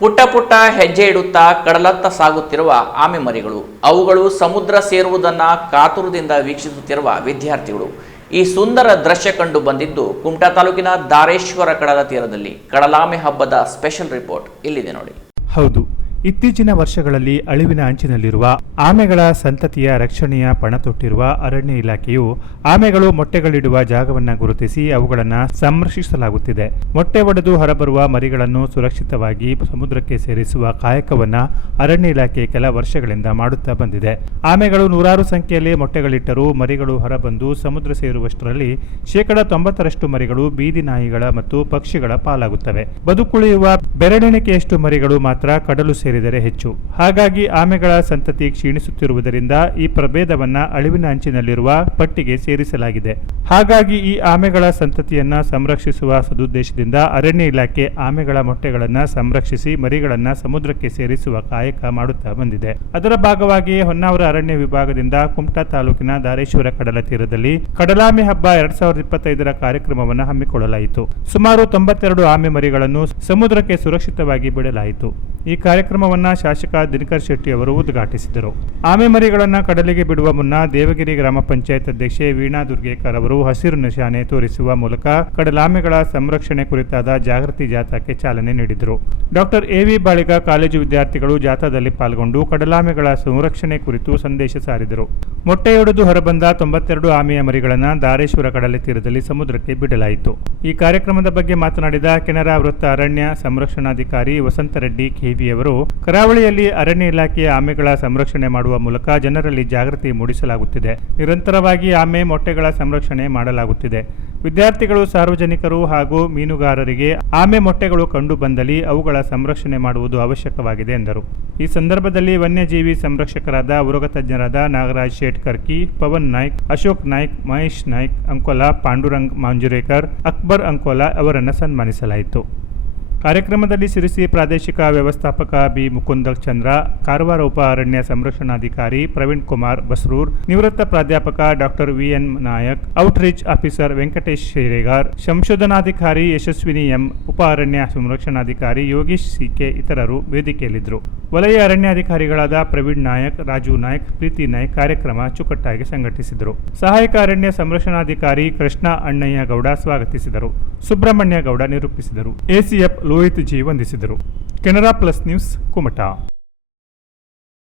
ಪುಟ್ಟ ಪುಟ್ಟ ಹೆಜ್ಜೆ ಇಡುತ್ತಾ ಕಡಲತ್ತ ಸಾಗುತ್ತಿರುವ ಆಮೆ ಮರಿಗಳು, ಅವುಗಳು ಸಮುದ್ರ ಸೇರುವುದನ್ನು ಕಾತುರದಿಂದ ವೀಕ್ಷಿಸುತ್ತಿರುವ ವಿದ್ಯಾರ್ಥಿಗಳು. ಈ ಸುಂದರ ದೃಶ್ಯ ಕಂಡು ಬಂದಿದ್ದು ಕುಮಟಾ ತಾಲೂಕಿನ ದಾರೇಶ್ವರ ಕಡಲ ತೀರದಲ್ಲಿ. ಕಡಲಾಮೆ ಹಬ್ಬದ ಸ್ಪೆಷಲ್ ರಿಪೋರ್ಟ್ ಇಲ್ಲಿದೆ ನೋಡಿ. ಹೌದು, ಇತ್ತೀಚಿನ ವರ್ಷಗಳಲ್ಲಿ ಅಳಿವಿನ ಅಂಚಿನಲ್ಲಿರುವ ಆಮೆಗಳ ಸಂತತಿಯ ರಕ್ಷಣೆಯ ಪಣ ತೊಟ್ಟಿರುವ ಅರಣ್ಯ ಇಲಾಖೆಯು ಆಮೆಗಳು ಮೊಟ್ಟೆಗಳಿಡುವ ಜಾಗವನ್ನು ಗುರುತಿಸಿ ಅವುಗಳನ್ನು ಸಂರಕ್ಷಿಸಲಾಗುತ್ತಿದೆ. ಮೊಟ್ಟೆ ಒಡೆದು ಹೊರಬರುವ ಮರಿಗಳನ್ನು ಸುರಕ್ಷಿತವಾಗಿ ಸಮುದ್ರಕ್ಕೆ ಸೇರಿಸುವ ಕಾಯಕವನ್ನು ಅರಣ್ಯ ಇಲಾಖೆ ಕೆಲ ವರ್ಷಗಳಿಂದ ಮಾಡುತ್ತಾ ಬಂದಿದೆ. ಆಮೆಗಳು ನೂರಾರು ಸಂಖ್ಯೆಯಲ್ಲಿ ಮೊಟ್ಟೆಗಳಿಟ್ಟರೂ ಮರಿಗಳು ಹೊರಬಂದು ಸಮುದ್ರ ಸೇರುವಷ್ಟರಲ್ಲಿ 90% ಮರಿಗಳು ಬೀದಿ ನಾಯಿಗಳ ಮತ್ತು ಪಕ್ಷಿಗಳ ಪಾಲಾಗುತ್ತವೆ. ಬದುಕುಳಿಯುವ ಬೆರಳೆಣಿಕೆಯಷ್ಟು ಮರಿಗಳು ಮಾತ್ರ ಕಡಲು ಸೇರಿದರೆ ಹೆಚ್ಚು. ಹಾಗಾಗಿ ಆಮೆಗಳ ಸಂತತಿ ಕ್ಷೀಣಿಸುತ್ತಿರುವುದರಿಂದ ಈ ಪ್ರಭೇದವನ್ನ ಅಳಿವಿನ ಅಂಚಿನಲ್ಲಿರುವ ಪಟ್ಟಿಗೆ ಸೇರಿಸಲಾಗಿದೆ. ಹಾಗಾಗಿ ಈ ಆಮೆಗಳ ಸಂತತಿಯನ್ನ ಸಂರಕ್ಷಿಸುವ ಸದುದ್ದೇಶದಿಂದ ಅರಣ್ಯ ಇಲಾಖೆ ಆಮೆಗಳ ಮೊಟ್ಟೆಗಳನ್ನು ಸಂರಕ್ಷಿಸಿ ಮರಿಗಳನ್ನು ಸಮುದ್ರಕ್ಕೆ ಸೇರಿಸುವ ಕಾಯಕ ಮಾಡುತ್ತಾ ಬಂದಿದೆ. ಅದರ ಭಾಗವಾಗಿ ಹೊನ್ನಾವರ ಅರಣ್ಯ ವಿಭಾಗದಿಂದ ಕುಮಟಾ ತಾಲೂಕಿನ ದಾರೇಶ್ವರ ಕಡಲ ತೀರದಲ್ಲಿ ಕಡಲಾಮೆ ಹಬ್ಬ 2025ರ ಕಾರ್ಯಕ್ರಮವನ್ನು ಹಮ್ಮಿಕೊಳ್ಳಲಾಯಿತು. ಸುಮಾರು 92 ಆಮೆ ಮರಿಗಳನ್ನು ಸಮುದ್ರಕ್ಕೆ ಸುರಕ್ಷಿತವಾಗಿ ಬಿಡಲಾಯಿತು. ಈ ಕಾರ್ಯಕ್ರಮವನ್ನು ಶಾಸಕ ದಿನಕರ್ ಶೆಟ್ಟಿ ಅವರು ಉದ್ಘಾಟಿಸಿದರು. ಆಮೆ ಮರಿಗಳನ್ನು ಕಡಲಿಗೆ ಬಿಡುವ ಮುನ್ನ ದೇವಗಿರಿ ಗ್ರಾಮ ಪಂಚಾಯತ್ ಅಧ್ಯಕ್ಷೆ ವೀಣಾ ದುರ್ಗೇಕರ್ ಅವರು ಹಸಿರು ನಿಶಾನೆ ತೋರಿಸುವ ಮೂಲಕ ಕಡಲಾಮೆಗಳ ಸಂರಕ್ಷಣೆ ಕುರಿತಾದ ಜಾಗೃತಿ ಜಾಥಾಕ್ಕೆ ಚಾಲನೆ ನೀಡಿದರು. Doctor AV. ಬಾಳಿಗ ಕಾಲೇಜು ವಿದ್ಯಾರ್ಥಿಗಳು ಜಾಥಾದಲ್ಲಿ ಪಾಲ್ಗೊಂಡು ಕಡಲಾಮೆಗಳ ಸಂರಕ್ಷಣೆ ಕುರಿತು ಸಂದೇಶ ಸಾರಿದರು. ಮೊಟ್ಟೆಯೊಡೆದು ಹೊರಬಂದ 92 ಆಮೆಯ ಮರಿಗಳನ್ನು ದಾರೇಶ್ವರ ಕಡಲ ತೀರದಲ್ಲಿ ಸಮುದ್ರಕ್ಕೆ ಬಿಡಲಾಯಿತು. ಈ ಕಾರ್ಯಕ್ರಮದ ಬಗ್ಗೆ ಮಾತನಾಡಿದ ಕೆನರಾ ವೃತ್ತ ಅರಣ್ಯ ಸಂರಕ್ಷಣಾಧಿಕಾರಿ ವಸಂತರೆಡ್ಡಿ ಕೆವಿ ಅವರು, ಕರಾವಳಿಯಲ್ಲಿ ಅರಣ್ಯ ಇಲಾಖೆಯ ಆಮೆಗಳ ಸಂರಕ್ಷಣೆ ಮಾಡುವ ಮೂಲಕ ಜನರಲ್ಲಿ ಜಾಗೃತಿ ಮೂಡಿಸಲಾಗುತ್ತಿದೆ. ನಿರಂತರವಾಗಿ ಆಮೆ ಮೊಟ್ಟೆಗಳ ಸಂರಕ್ಷಣೆ ಮಾಡಲಾಗುತ್ತಿದೆ. ವಿದ್ಯಾರ್ಥಿಗಳು, ಸಾರ್ವಜನಿಕರು ಹಾಗೂ ಮೀನುಗಾರರಿಗೆ ಆಮೆ ಮೊಟ್ಟೆಗಳು ಕಂಡು ಬಂದಲ್ಲಿ ಅವುಗಳ ಸಂರಕ್ಷಣೆ ಮಾಡುವುದು ಅವಶ್ಯಕವಾಗಿದೆ ಎಂದರು. ಈ ಸಂದರ್ಭದಲ್ಲಿ ವನ್ಯಜೀವಿ ಸಂರಕ್ಷಕರಾದ ಉರಗ ತಜ್ಞರಾದ ನಾಗರಾಜ್ ಶೇಟ್ ಕರ್ಕಿ, ಪವನ್ ನಾಯ್ಕ್, ಅಶೋಕ್ ನಾಯ್ಕ್, ಮಹೇಶ್ ನಾಯ್ಕ್ ಅಂಕೋಲಾ, ಪಾಂಡುರಂಗ್ ಮಾಂಜುರೇಕರ್, ಅಕ್ಬರ್ ಅಂಕೋಲಾ ಅವರನ್ನು ಸನ್ಮಾನಿಸಲಾಯಿತು. ಕಾರ್ಯಕ್ರಮದಲ್ಲಿ ಸಿರಿಸಿ ಪ್ರಾದೇಶಿಕ ವ್ಯವಸ್ಥಾಪಕ ಬಿ ಮುಕುಂದ ಚಂದ್ರ, ಕಾರವಾರ ಉಪ ಅರಣ್ಯ ಸಂರಕ್ಷಣಾಧಿಕಾರಿ ಪ್ರವೀಣ್ ಕುಮಾರ್ ಬಸ್ರೂರ್, ನಿವೃತ್ತ ಪ್ರಾಧ್ಯಾಪಕ doctor V N. Nayak, outreach officer Venkatesh Sheregar, ಸಂಶೋಧನಾಧಿಕಾರಿ ಯಶಸ್ವಿನಿ ಎಂ, ಉಪ ಅರಣ್ಯ ಸಂರಕ್ಷಣಾಧಿಕಾರಿ ಯೋಗೀಶ್ ಸಿ.ಕೆ ಇತರರು ವೇದಿಕೆಯಲ್ಲಿದ್ದರು. ವಲಯ ಅರಣ್ಯಾಧಿಕಾರಿಗಳಾದ ಪ್ರವೀಣ್ ನಾಯಕ್, ರಾಜು ನಾಯಕ್, ಪ್ರೀತಿ ನಾಯಕ್ ಕಾರ್ಯಕ್ರಮ ಚುಕಟ್ಟಾಗಿ ಸಂಘಟಿಸಿದರು. ಸಹಾಯಕ ಅರಣ್ಯ ಸಂರಕ್ಷಣಾಧಿಕಾರಿ ಕೃಷ್ಣ ಅಣ್ಣಯ್ಯ ಗೌಡ ಸ್ವಾಗತಿಸಿದರು. ಸುಬ್ರಹ್ಮಣ್ಯ ಗೌಡ ನಿರೂಪಿಸಿದರು. ಎಸಿಎಫ್ ಲೋಹಿತ್ ಜಿ ವಂದಿಸಿದರು. Canara plus news Kumta.